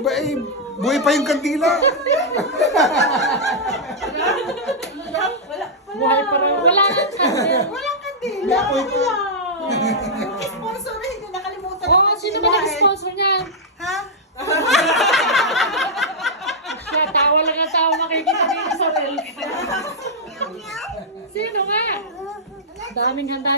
Ba, buhay pa yung kandila. Buhay pa rin. Wala nang kandila. Walang kandila. Wala. Sponsor eh, hindi nakalimutan. Oo, sino ba nag-sponsor niyan? Ha? Siya, tawa lang ang tawa makikita dito sa reel. Sino nga? Daming handa.